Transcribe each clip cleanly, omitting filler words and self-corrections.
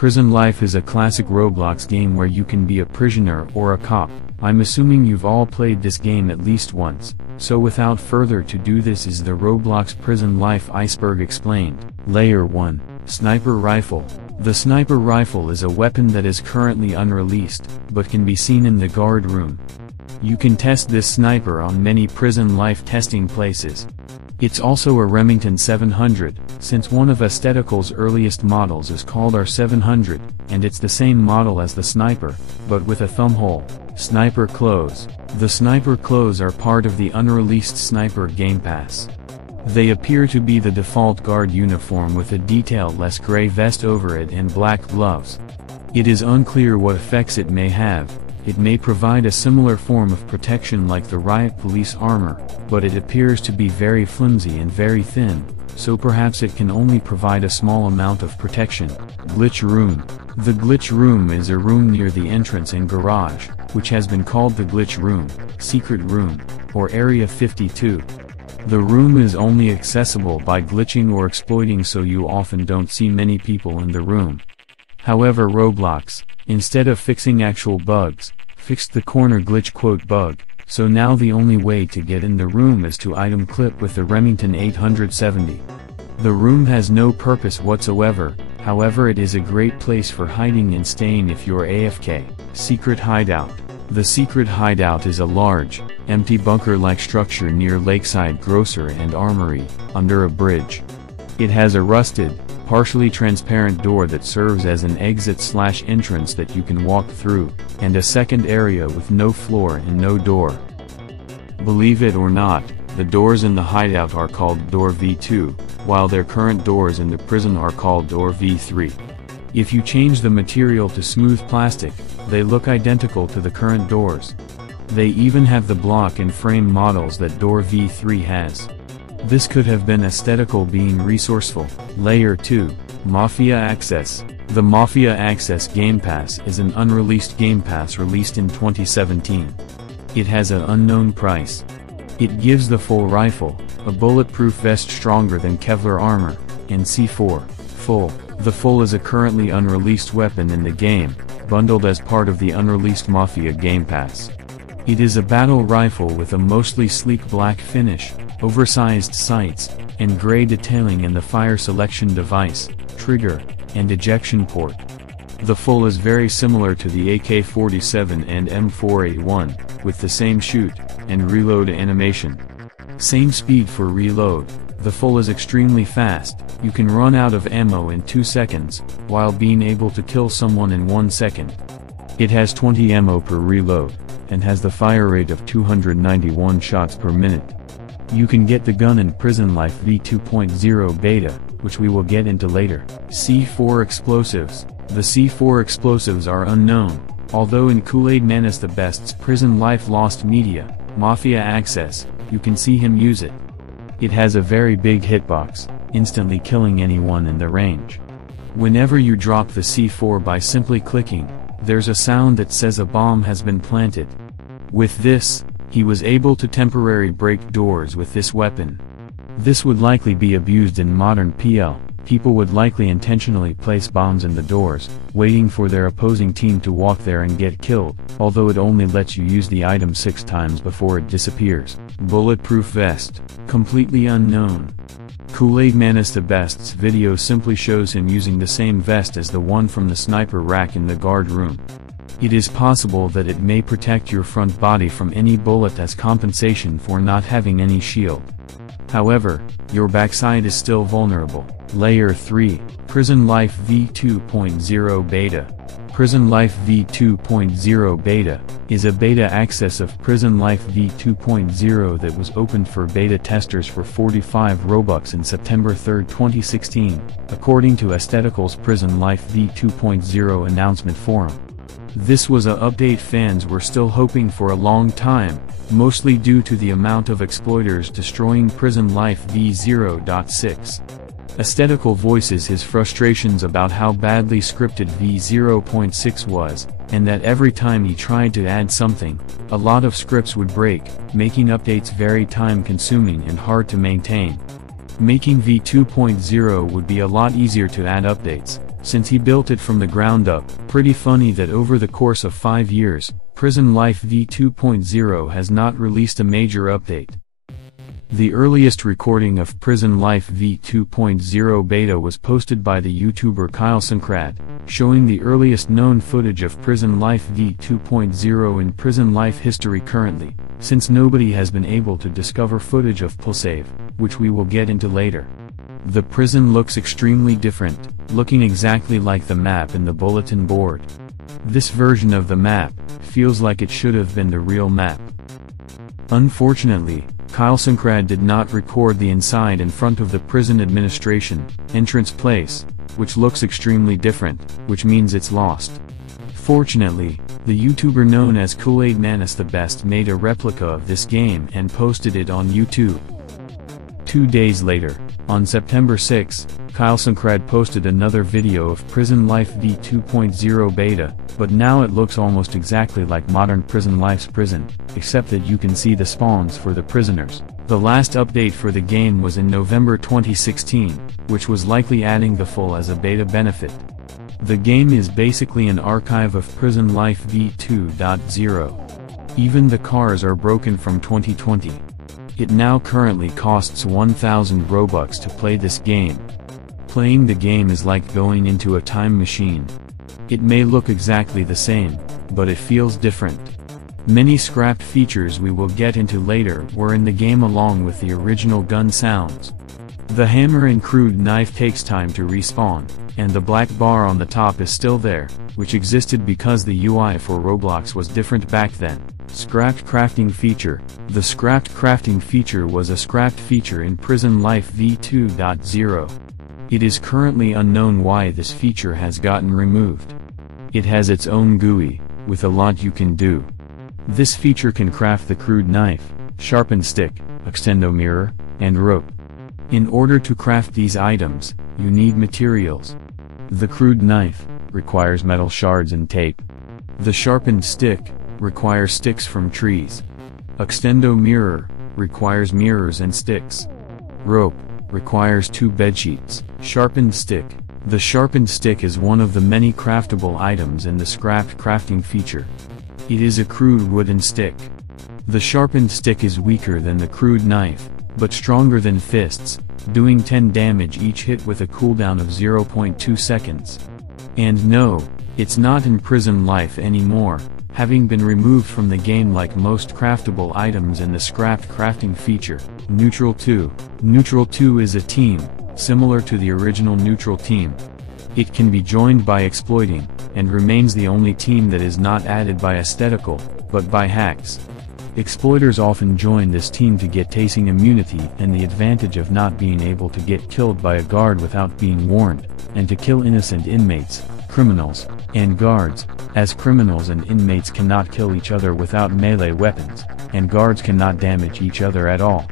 Prison Life is a classic Roblox game where you can be a prisoner or a cop. I'm assuming you've all played this game at least once, so without further ado, this is the Roblox Prison Life Iceberg explained. Layer 1, Sniper Rifle. The sniper rifle is a weapon that is currently unreleased, but can be seen in the guard room. You can test this sniper on many Prison Life testing places. It's also a Remington 700, since one of Aesthetical's earliest models is called R700, and it's the same model as the sniper, but with a thumbhole. Sniper Clothes. The sniper clothes are part of the unreleased Sniper Game Pass. They appear to be the default guard uniform with a detail-less gray vest over it and black gloves. It is unclear what effects it may have. It may provide a similar form of protection like the riot police armor, but it appears to be very flimsy and very thin, so perhaps it can only provide a small amount of protection. Glitch Room. The Glitch Room is a room near the entrance and garage, which has been called the Glitch Room, Secret Room, or Area 52. The room is only accessible by glitching or exploiting, so you often don't see many people in the room. However, Roblox, instead of fixing actual bugs, fixed the corner glitch bug, so now the only way to get in the room is to item clip with the Remington 870. The room has no purpose whatsoever, however it is a great place for hiding and staying if you're AFK. Secret Hideout. The Secret Hideout is a large, empty bunker-like structure near Lakeside Grocer and Armory, under a bridge. It has a rusted, partially transparent door that serves as an exit/entrance that you can walk through, and a second area with no floor and no door. Believe it or not, the doors in the hideout are called Door V2, while their current doors in the prison are called Door V3. If you change the material to smooth plastic, they look identical to the current doors. They even have the block and frame models that Door V3 has. This could have been Aesthetical being resourceful. Layer 2, Mafia Access. The Mafia Access Game Pass is an unreleased Game Pass released in 2017. It has an unknown price. It gives the full rifle, a bulletproof vest stronger than Kevlar armor, and C4, full. The full is a currently unreleased weapon in the game, bundled as part of the unreleased Mafia Game Pass. It is a battle rifle with a mostly sleek black finish, oversized sights, and gray detailing in the fire selection device, trigger, and ejection port. The full is very similar to the AK-47 and M4A1, with the same shoot and reload animation. Same speed for reload. The full is extremely fast. You can run out of ammo in 2 seconds, while being able to kill someone in 1 second. It has 20 ammo per reload, and has the fire rate of 291 shots per minute. You can get the gun in Prison Life v2.0 beta, which we will get into later. C4 Explosives. The C4 explosives are unknown, although in Kool-Aid Menace the Best's Prison Life Lost Media, Mafia Access, you can see him use it. It has a very big hitbox, instantly killing anyone in the range. Whenever you drop the C4 by simply clicking, there's a sound that says a bomb has been planted. With this, he was able to temporarily break doors with this weapon. This would likely be abused in modern PL. People would likely intentionally place bombs in the doors, waiting for their opposing team to walk there and get killed, although it only lets you use the item 6 times before it disappears. Bulletproof Vest. Completely unknown. Kool-Aid Menace the Best's video simply shows him using the same vest as the one from the sniper rack in the guard room. It is possible that it may protect your front body from any bullet as compensation for not having any shield. However, your backside is still vulnerable. Layer 3, Prison Life v2.0 Beta. Prison Life v2.0 Beta is a beta access of Prison Life v2.0 that was opened for beta testers for 45 Robux in September 3, 2016, according to Aesthetical's Prison Life v2.0 announcement forum. This was a update fans were still hoping for a long time, mostly due to the amount of exploiters destroying Prison Life v0.6. Aesthetical voices his frustrations about how badly scripted v0.6 was, and that every time he tried to add something, a lot of scripts would break, making updates very time-consuming and hard to maintain. Making v2.0 would be a lot easier to add updates, since he built it from the ground up. Pretty funny that over the course of 5 years, Prison Life v2.0 has not released a major update. The earliest recording of Prison Life v2.0 beta was posted by the YouTuber Kyle Sankrad, showing the earliest known footage of Prison Life v2.0 in Prison Life history currently, since nobody has been able to discover footage of Pulsave, which we will get into later. The prison looks extremely different, looking exactly like the map in the bulletin board. This version of the map feels like it should have been the real map. Unfortunately, Kyle Sankrad did not record the inside and front of the prison administration entrance place, which looks extremely different, which means it's lost. Fortunately, the YouTuber known as Kool-Aid Manus the Best made a replica of this game and posted it on YouTube. 2 days later, on September 6, Kyle Sankrad posted another video of Prison Life v2.0 beta, but now it looks almost exactly like modern Prison Life's prison, except that you can see the spawns for the prisoners. The last update for the game was in November 2016, which was likely adding the full as a beta benefit. The game is basically an archive of Prison Life v2.0. Even the cars are broken from 2020. It now currently costs 1,000 Robux to play this game. Playing the game is like going into a time machine. It may look exactly the same, but it feels different. Many scrapped features we will get into later were in the game along with the original gun sounds. The hammer and crude knife takes time to respawn, and the black bar on the top is still there, which existed because the UI for Roblox was different back then. Scrapped crafting feature. The scrapped crafting feature was a scrapped feature in Prison Life v2.0. It is currently unknown why this feature has gotten removed. It has its own GUI, with a lot you can do. This feature can craft the crude knife, sharpened stick, extendo mirror, and rope. In order to craft these items, you need materials. The crude knife requires metal shards and tape. The sharpened stick requires sticks from trees. Extendo mirror requires mirrors and sticks. Rope requires 2 bedsheets. Sharpened stick. The sharpened stick is one of the many craftable items in the scrapped crafting feature. It is a crude wooden stick. The sharpened stick is weaker than the crude knife, but stronger than fists, doing 10 damage each hit with a cooldown of 0.2 seconds. And no, it's not in Prison Life anymore, having been removed from the game like most craftable items in the scrapped crafting feature. Neutral 2. Neutral 2 is a team, similar to the original Neutral Team. It can be joined by exploiting, and remains the only team that is not added by aesthetical, but by hacks. Exploiters often join this team to get tasing immunity and the advantage of not being able to get killed by a guard without being warned, and to kill innocent inmates, criminals, and guards, as criminals and inmates cannot kill each other without melee weapons, and guards cannot damage each other at all.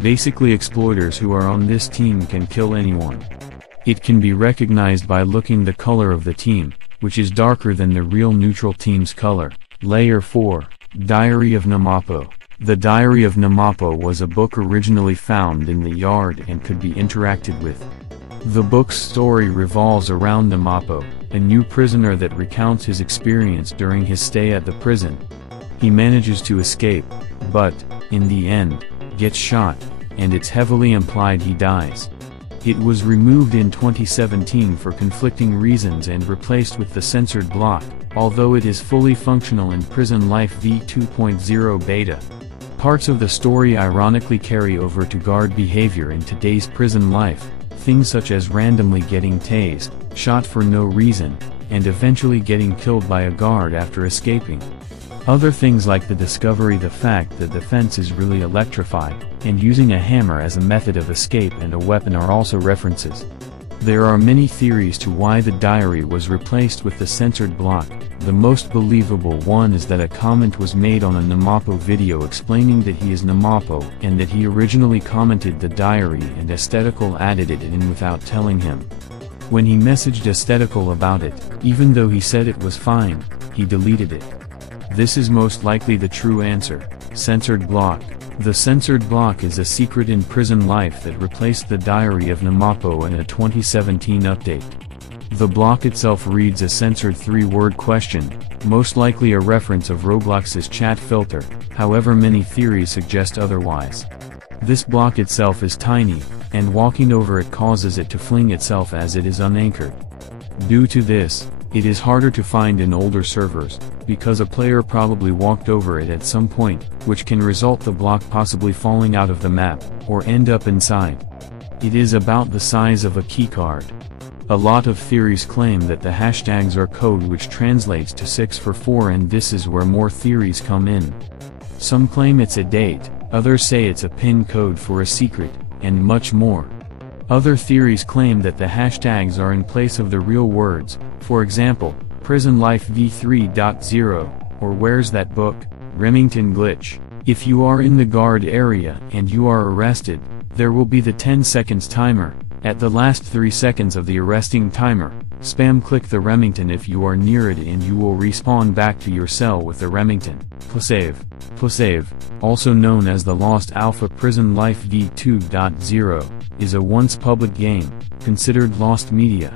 Basically, exploiters who are on this team can kill anyone. It can be recognized by looking the color of the team, which is darker than the real Neutral Team's color. Layer 4. Diary of Namapo. The Diary of Namapo was a book originally found in the yard and could be interacted with. The book's story revolves around Namapo, a new prisoner that recounts his experience during his stay at the prison. He manages to escape, but, in the end, gets shot, and it's heavily implied he dies. It was removed in 2017 for conflicting reasons and replaced with the censored block, although it is fully functional in Prison Life v2.0 beta. Parts of the story ironically carry over to guard behavior in today's prison life, things such as randomly getting tased, shot for no reason, and eventually getting killed by a guard after escaping. Other things like the discovery the fact that the fence is really electrified, and using a hammer as a method of escape and a weapon are also references. There are many theories to why the diary was replaced with the censored block. The most believable one is that a comment was made on a Namapo video explaining that he is Namapo and that he originally commented the diary and Aesthetical added it in without telling him. When he messaged Aesthetical about it, even though he said it was fine, he deleted it. This is most likely the true answer. Censored block. The censored block is a secret in Prison Life that replaced the Diary of Namapo in a 2017 update. The block itself reads a censored 3-word question, most likely a reference of Roblox's chat filter, however many theories suggest otherwise. This block itself is tiny, and walking over it causes it to fling itself as it is unanchored. Due to this, it is harder to find in older servers, because a player probably walked over it at some point, which can result the block possibly falling out of the map, or end up inside. It is about the size of a keycard. A lot of theories claim that the hashtags are code which translates to 644, and this is where more theories come in. Some claim it's a date, others say it's a PIN code for a secret, and much more. Other theories claim that the hashtags are in place of the real words, for example, Prison Life v3.0, or Where's That Book? Remington Glitch. If you are in the guard area and you are arrested, there will be the 10 seconds timer. At the last 3 seconds of the arresting timer, spam click the Remington if you are near it and you will respawn back to your cell with the Remington. Plasave, also known as the Lost Alpha Prison Life v2.0, is a once public game, considered lost media.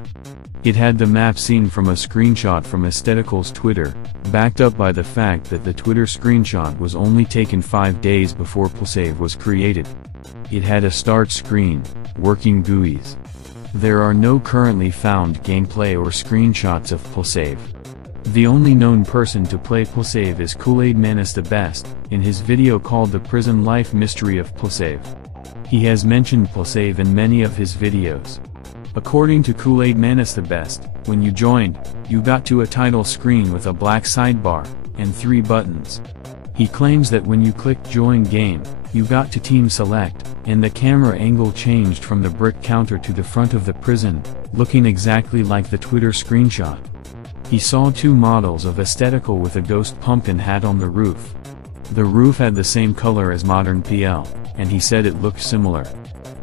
It had the map seen from a screenshot from Aesthetical's Twitter, backed up by the fact that the Twitter screenshot was only taken 5 days before Plasave was created. It had a start screen, working GUIs. There are no currently found gameplay or screenshots of Plasave. The only known person to play Plasave is Kool-Aid Manis the Best, in his video called The Prison Life Mystery of Plasave. He has mentioned Plasave in many of his videos. According to Kool-Aid Manis the Best, when you joined, you got to a title screen with a black sidebar, and 3 buttons. He claims that when you clicked Join Game, you got to Team Select, and the camera angle changed from the brick counter to the front of the prison, looking exactly like the Twitter screenshot. He saw 2 models of Aesthetical with a ghost pumpkin hat on the roof. The roof had the same color as modern PL, and he said it looked similar.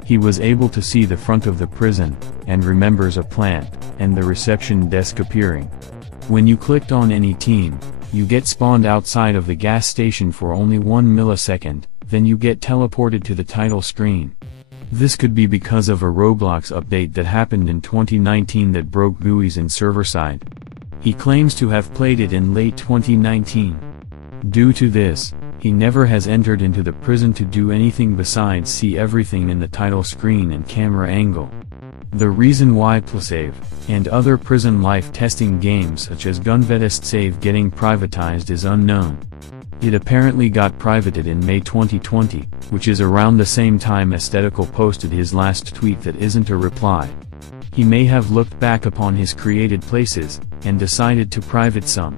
He was able to see the front of the prison, and remembers a plant, and the reception desk appearing. When you clicked on any team, you get spawned outside of the gas station for only 1 millisecond, then you get teleported to the title screen. This could be because of a Roblox update that happened in 2019 that broke GUIs in server-side. He claims to have played it in late 2019. Due to this, he never has entered into the prison to do anything besides see everything in the title screen and camera angle. The reason why Plasave, and other prison life testing games such as Gunvetest Save getting privatized is unknown. It apparently got privated in May 2020, which is around the same time Aesthetical posted his last tweet that isn't a reply. He may have looked back upon his created places, and decided to private some.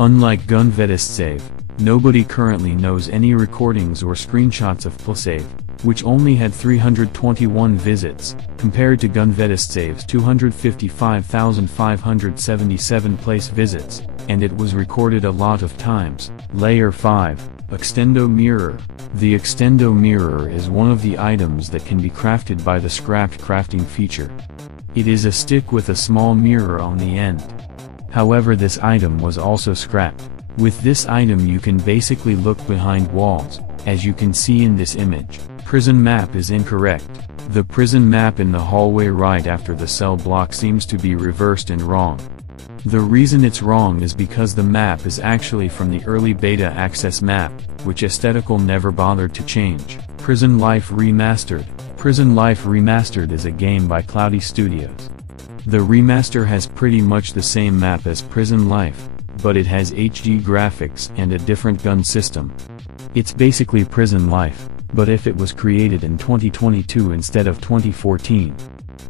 Unlike Gunvetest Save, nobody currently knows any recordings or screenshots of Plasave, which only had 321 visits, compared to Gunvetest Save's 255,577 place visits, and it was recorded a lot of times. Layer 5, Extendo Mirror. The Extendo Mirror is one of the items that can be crafted by the scrapped crafting feature. It is a stick with a small mirror on the end. However, this item was also scrapped. With this item you can basically look behind walls, as you can see in this image. Prison map is incorrect. The prison map in the hallway right after the cell block seems to be reversed and wrong. The reason it's wrong is because the map is actually from the early beta access map, which Aesthetical never bothered to change. Prison Life Remastered. Prison Life Remastered is a game by Cloudy Studios. The remaster has pretty much the same map as Prison Life, but it has HD graphics and a different gun system. It's basically Prison Life, but if it was created in 2022 instead of 2014.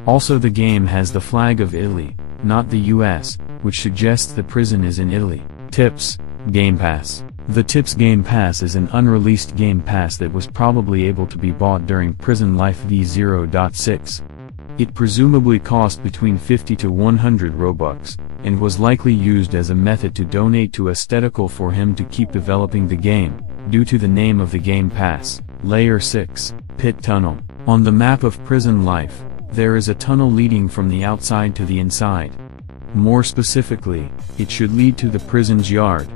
Also, the game has the flag of Italy, not the US, which suggests the prison is in Italy. Tips, Game Pass. The Tips Game Pass is an unreleased Game Pass that was probably able to be bought during Prison Life v0.6. It presumably cost between 50 to 100 Robux, and was likely used as a method to donate to Aesthetical for him to keep developing the game, due to the name of the Game Pass. Layer 6, Pit Tunnel. On the map of Prison Life, there is a tunnel leading from the outside to the inside. More specifically, it should lead to the prison's yard.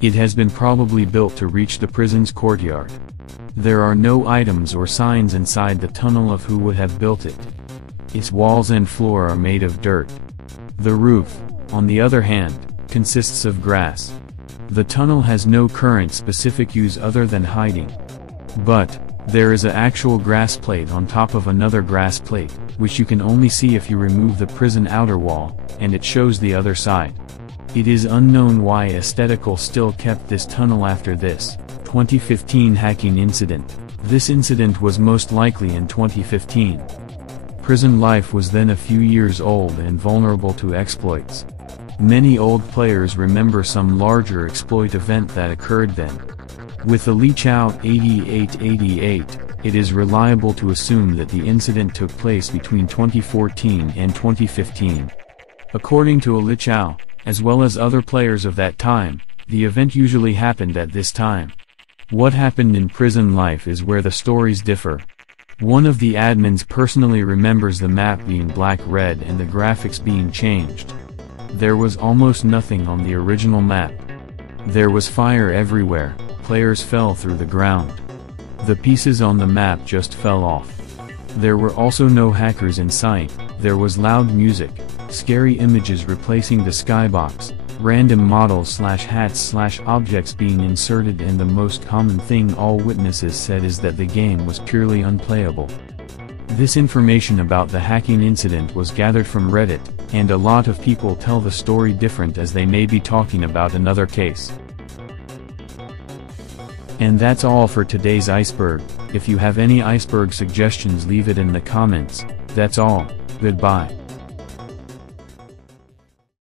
It has been probably built to reach the prison's courtyard. There are no items or signs inside the tunnel of who would have built it. Its walls and floor are made of dirt. The roof, on the other hand, consists of grass. The tunnel has no current specific use other than hiding. But, there is an actual grass plate on top of another grass plate, which you can only see if you remove the prison outer wall, and it shows the other side. It is unknown why Aesthetical still kept this tunnel after this 2015 hacking incident. This incident was most likely in 2015. Prison Life was then a few years old and vulnerable to exploits. Many old players remember some larger exploit event that occurred then. With the Lichao 8888, it is reliable to assume that the incident took place between 2014 and 2015. According to Lichao, as well as other players of that time, the event usually happened at this time. What happened in Prison Life is where the stories differ. One of the admins personally remembers the map being black-red and the graphics being changed. There was almost nothing on the original map. There was fire everywhere, players fell through the ground. The pieces on the map just fell off. There were also no hackers in sight, there was loud music, scary images replacing the skybox, random models/hats/objects being inserted, and the most common thing all witnesses said is that the game was purely unplayable. This information about the hacking incident was gathered from Reddit, and a lot of people tell the story different as they may be talking about another case. And that's all for today's Iceberg. If you have any Iceberg suggestions, leave it in the comments. That's all, goodbye.